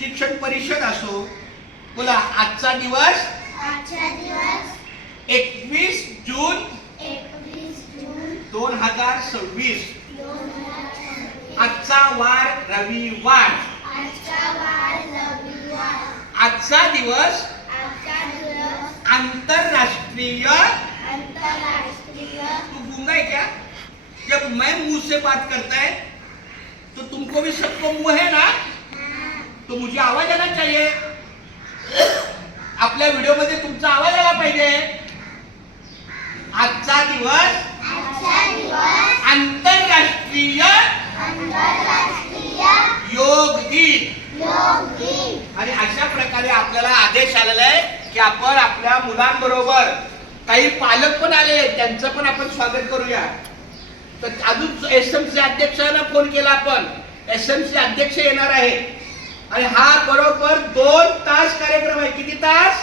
शिक्षण परिषद असो. बोला आजचा दिवस 21 जून 2026. आजचा वार रविवार. आजचा दिवस अंतरराष्ट्रीय. तू गूंगा है क्या? जब मैं मुंह से बात करता है तो तुमको भी सबको मुंह है ना, तो मुझे आवाज आना चाहिए. आपल्या व्हिडिओ मध्ये तुमचा आवाज आला पाहिजे. आजचा दिवस आंतरराष्ट्रीय योग दिन. आणि अशा प्रकारे आपल्याला आदेश आलेला आहे की आपण आपल्या मुलांबरोबर, काही पालक पण आले त्यांचं पण आपण स्वागत करूया. तर अजून एसएमसी अध्यक्षांना फोन केला आपण. एसएमसी अध्यक्ष येणार आहे आणि हा बरोबर 2 तास कार्यक्रम आहे. किती तास?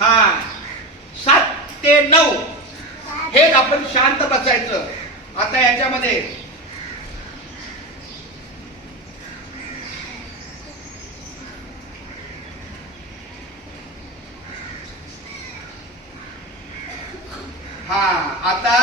हा 7 ते 9. हे आपण शांत बसायचं. आता याच्यामध्ये हा आता